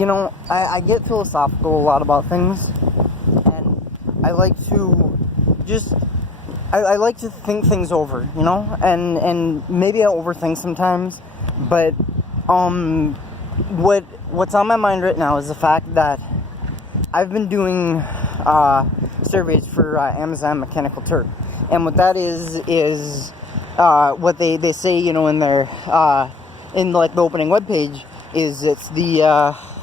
I get philosophical a lot about things, and I like to just, I like to think things over, and maybe I overthink sometimes, but, what's on my mind right now is the fact that I've been doing, surveys for, Amazon Mechanical Turk, and what that is, what they say, in their, in, like, the opening webpage, is it's the,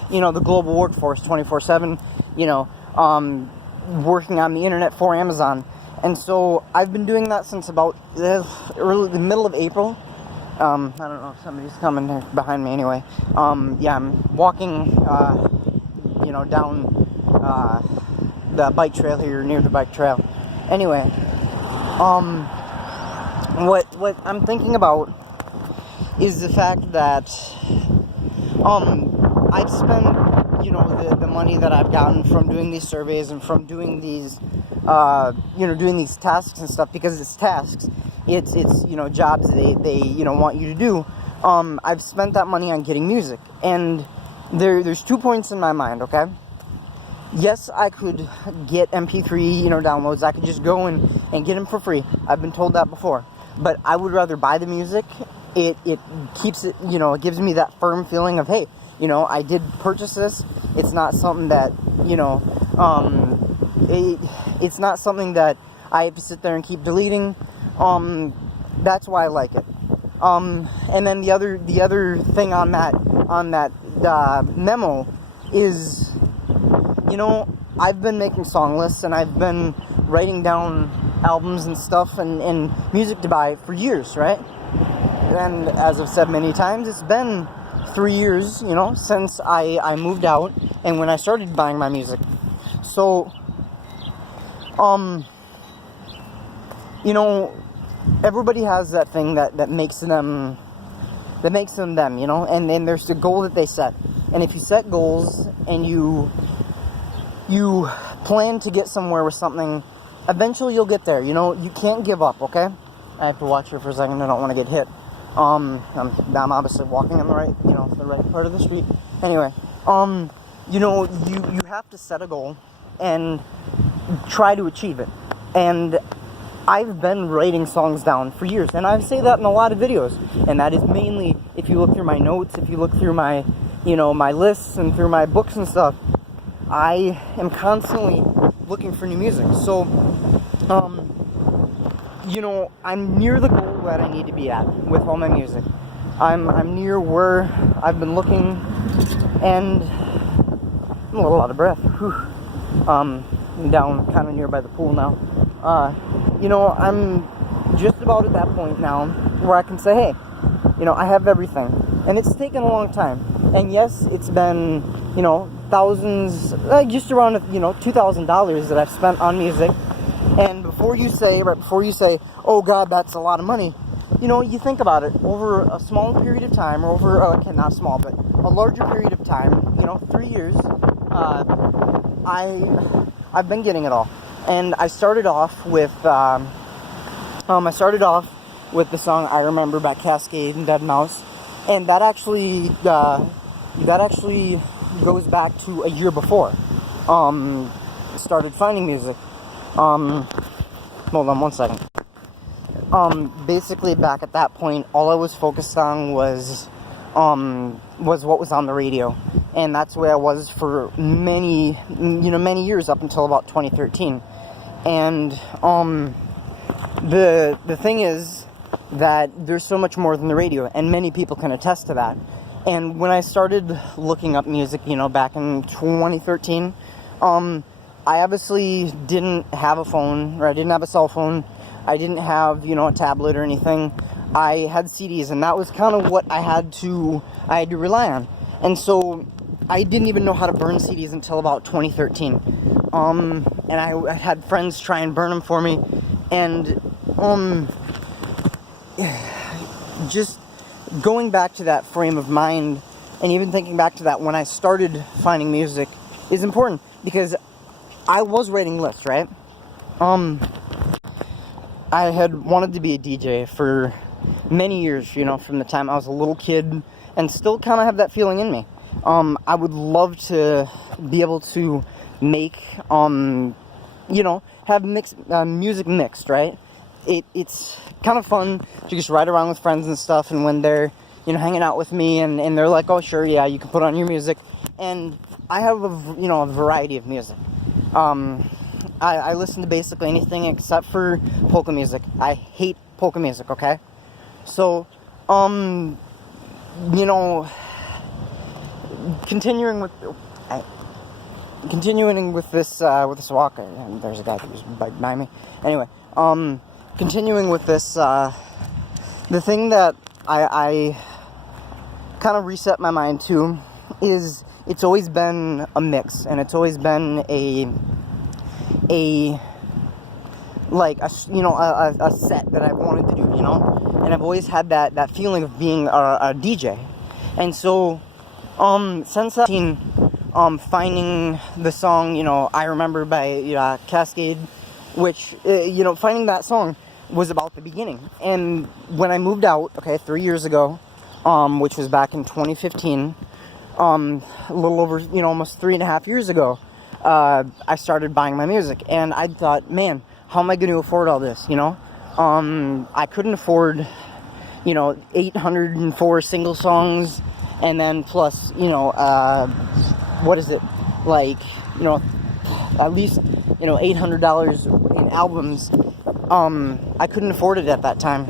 the global workforce 24/7, working on the internet for Amazon. And so I've been doing that since about the middle of April. I don't know if somebody's coming behind me anyway. I'm walking, down the bike trail here, near the bike trail. Anyway, what I'm thinking about is the fact that I've spent, the money that I've gotten from doing these surveys and from doing these, doing these tasks and stuff, because it's tasks, it's jobs they want you to do. I've spent that money on getting music, and there's 2 points in my mind, okay? Yes, I could get MP3, downloads. I could just go and get them for free. I've been told that before. But I would rather buy the music. It keeps it, it gives me that firm feeling of, hey, I did purchase this. It's not something that, it's not something that I have to sit there and keep deleting. That's why I like it. And then the other thing on that memo is, I've been making song lists, and I've been writing down albums and stuff and music to buy for years, right? And as I've said many times, it's been 3 years, since I moved out and when I started buying my music. So, everybody has that thing that makes them them, and then there's the goal that they set. And if you set goals and you plan to get somewhere with something, eventually you'll get there. You can't give up, okay? I have to watch here for a second. I don't want to get hit. I'm obviously walking on the right part of the street. Anyway, you have to set a goal and try to achieve it. And I've been writing songs down for years, and I say that in a lot of videos. And that is mainly, if you look through my notes, if you look through my, my lists and through my books and stuff, I am constantly looking for new music. So, I'm near the goal that I need to be at with all my music. I'm near where I've been looking, and I'm a little out of breath. Whew. I'm down kind of near by the pool now. I'm just about at that point now where I can say, hey, I have everything. And it's taken a long time. And yes, it's been, thousands, just around, $2,000 that I've spent on music. And right before you say, oh God, that's a lot of money, you think about it, over a small period of time, or over, not small, but a larger period of time, 3 years, I've been getting it all. And I started off with, the song I Remember by Cascade and Deadmau5, and that actually goes back to a year before, started finding music. Hold on one second. Basically back at that point, all I was focused on was what was on the radio. And that's where I was for many years, up until about 2013. And, the thing is that there's so much more than the radio, and many people can attest to that. And when I started looking up music, back in 2013, I obviously didn't have a phone, or I didn't have a cell phone. I didn't have, a tablet or anything. I had CDs, and that was kind of what I had to rely on. And so I didn't even know how to burn CDs until about 2013. And I had friends try and burn them for me. And, just going back to that frame of mind, and even thinking back to that when I started finding music, is important, because I was writing lists, right? I had wanted to be a DJ for many years, from the time I was a little kid, and still kind of have that feeling in me. I would love to be able to make, have music mixed, right? It's kind of fun to just ride around with friends and stuff, and when they're, hanging out with me, and they're like, oh, sure, yeah, you can put on your music, and I have a variety of music. I listen to basically anything except for polka music. I hate polka music, okay? So, continuing with this walk, and there's a guy that was right by me. Anyway, continuing with this, the thing that I kind of reset my mind to is it's always been a mix, and it's always been a set that I've wanted to do, and I've always had that feeling of being a DJ, and so since I've seen finding the song, I Remember by Cascade, which finding that song was about the beginning. And when I moved out, 3 years ago, which was back in 2015, a little over, almost 3.5 years ago, I started buying my music, and I thought, man, how am I going to afford all this, I couldn't afford, 804 single songs, and then plus, what is it, like, at least, $800 in albums. I couldn't afford it at that time.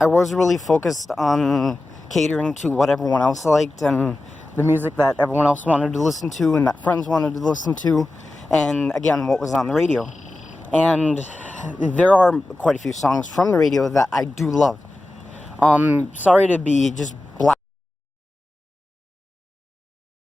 I was really focused on catering to what everyone else liked, and the music that everyone else wanted to listen to, and that friends wanted to listen to, and again, what was on the radio. And there are quite a few songs from the radio that I do love. Sorry to be just